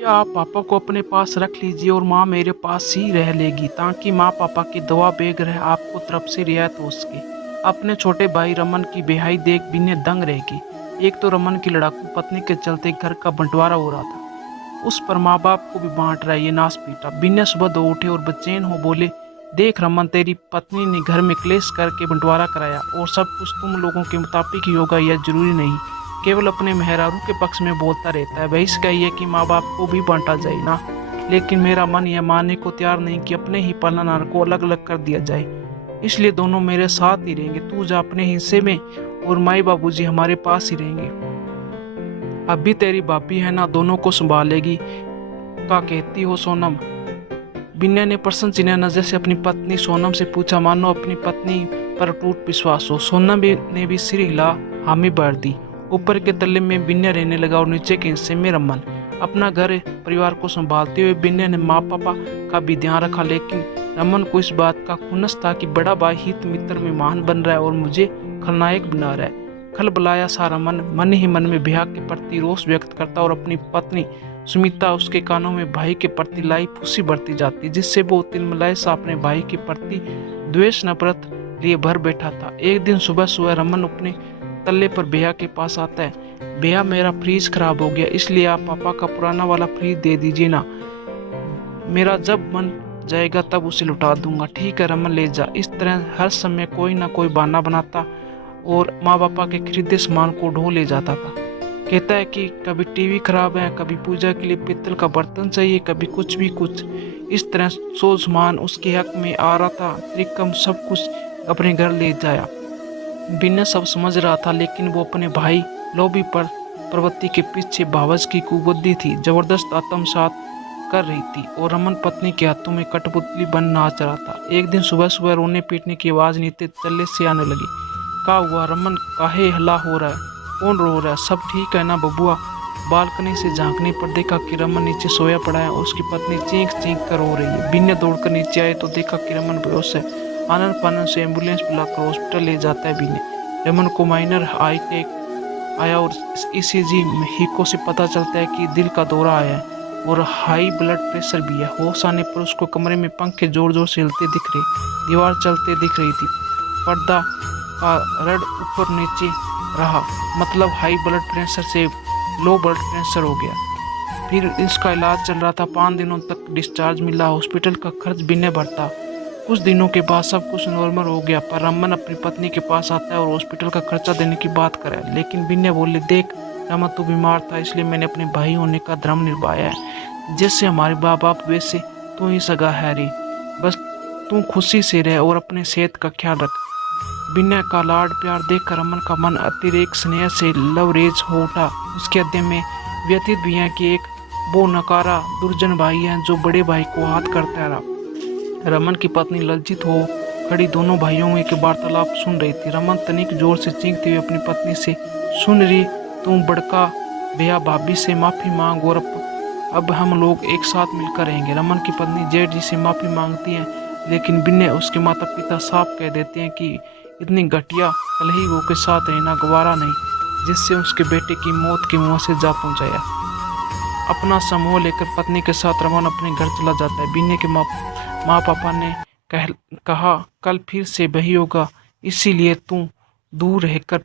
क्या आप पापा को अपने पास रख लीजिए और माँ मेरे पास ही रह लेगी ताकि माँ पापा की दवा बेगैर आपको तरफ से रियायत हो सके। अपने छोटे भाई रमन की बेहाई देख बिन्ने दंग रह गई। एक तो रमन की लड़ाकू पत्नी के चलते घर का बंटवारा हो रहा था, उस पर माँ बाप को भी बांट रहा है ये नास पीटा। बिन्ने सुबह दो उठे और बेचैन हो बोले, देख रमन, तेरी पत्नी ने घर में क्लेश करके बंटवारा कराया और सब कुछ तुम लोगों के मुताबिक ही होगा, यह जरूरी नहीं। केवल अपने मेहरारू के पक्ष में बोलता रहता है। भैंस कही है कि माँ बाप को भी बांटा जाए ना, लेकिन मेरा मन यह मानने को तैयार नहीं कि अपने ही पालनहार को अलग अलग कर दिया जाए। इसलिए दोनों मेरे साथ ही रहेंगे। तू जा अपने हिस्से में और माई बाबूजी हमारे पास ही रहेंगे। अभी तेरी भाभी है ना, दोनों को संभालेगी। का कहती हो सोनम? बिन्या ने प्रश्न चिन्ह नजर से अपनी पत्नी सोनम से पूछा, मानो अपनी पत्नी पर टूट विश्वास हो। सोनम ने भी सिर हिला हामी भर दी। ऊपर के तले में बिन्या रहने लगा और नीचे के हिस्से में रमन। अपना घर परिवार को संभालते हुए बिन्या ने माँ पापा का भी ध्यान रखा, लेकिन रमन को इस बात का खुन्नस था कि बड़ा भाई हित मित्र में महान बन रहा है और मुझे खलनायक बना रहा है। खल बलाया सा रमन मन ही मन में भैया के प्रति रोष व्यक्त करता और अपनी पत्नी सुमिता उसके कानों में भाई के प्रति लाई फूसी बढ़ती जाती, जिससे वो तिलमिलाए सा अपने भाई के प्रति द्वेष नफरत लिए भर बैठा था। एक दिन सुबह सुबह रमन अपने तल्ले पर भैया के पास आता है। भैया, मेरा फ्रीज खराब हो गया, इसलिए आप पापा का पुराना वाला फ्रीज दे दीजिए ना। मेरा जब मन जाएगा तब उसे लौटा दूंगा। ठीक है रमन, ले जा। इस तरह हर समय कोई ना कोई बहाना बनाता और माँ बापा के खरीदे सामान को ढो ले जाता था। कहता है कि कभी टीवी खराब है, कभी पूजा के लिए पित्तल का बर्तन चाहिए, कभी कुछ भी कुछ। इस तरह सो सामान उसके हक में आ रहा था। त्रिकम सब कुछ अपने घर ले जाया। बिन्ने सब समझ रहा था, लेकिन वो अपने भाई लोभी पर प्रवृत्ति के पीछे भावज की कुबुद्धि थी जबरदस्त आत्मसात कर रही थी और रमन पत्नी के हाथों में कठपुतली बन नाच रहा था। एक दिन सुबह सुबह रोने पीटने की आवाज नीचे तल्ले से आने लगी। क्या हुआ रमन, काहे हल्ला हो रहा है? कौन रो रहा है? सब ठीक है ना बबुआ? बालकनी से झांकने पर देखा कि रमन नीचे सोया पड़ा है। उसकी पत्नी चीख चीख कर रो रही है। बिन्ने दौड़कर नीचे आए तो देखा कि रमन बेहोश है। आनंद फानंद से एम्बुलेंस बुलाकर हॉस्पिटल ले जाता है बिन्ने। रमन को माइनर हाई टेक आया और ईसीजी हीको से पता चलता है कि दिल का दौरा आया है और हाई ब्लड प्रेशर भी है। होश आने पर उसको कमरे में पंखे जोर जोर से हिलते दिख रहे, दीवार चलते दिख रही थी, पर्दा का रड ऊपर नीचे रहा, मतलब हाई ब्लड प्रेशर से लो ब्लड प्रेशर हो गया। फिर इसका इलाज चल रहा था। 5 दिनों तक डिस्चार्ज मिला। हॉस्पिटल का खर्च बिन्ने भरता। कुछ दिनों के बाद सब कुछ नॉर्मल हो गया, पर रमन अपनी पत्नी के पास आता है और हॉस्पिटल का खर्चा देने की बात करे। लेकिन बिन्ने बोले, देख रमन, तू बीमार था इसलिए मैंने अपने भाई होने का धर्म निभाया है। जैसे हमारे माँ बाप वैसे तू ही सगा है रे। बस तू खुशी से रह और अपने सेहत का ख्याल रख। बिन्ने का लाड प्यार देख रमन का मन अतिरेक स्नेह से लवरेज हो उठा। उसके हृदय में व्यतीत भी है कि एक वो नकारा दुर्जन भाई है जो बड़े भाई को हाथ करता रहा। रमन की पत्नी लज्जित हो खड़ी दोनों भाइयों के वार्तालाप सुन रही थी। रमन तनिक जोर से चीखते हुए अपनी पत्नी से, सुन रही, तुम बड़का भैया भाभी से माफी मांग और अब हम लोग एक साथ मिलकर रहेंगे। रमन की पत्नी जेठ जी से माफी मांगती है, लेकिन बिन्ने उसके माता पिता साफ कह देते हैं कि इतनी घटिया कलही वो के साथ रहना गवारा नहीं, जिससे उसके बेटे की मौत के मुंह से जा पहुंचाया। अपना समूह लेकर पत्नी के साथ रमन अपने घर चला जाता है। बिन्ने के माँ पापा ने कहा, कल फिर से वही होगा, इसीलिए तू दूर रहकर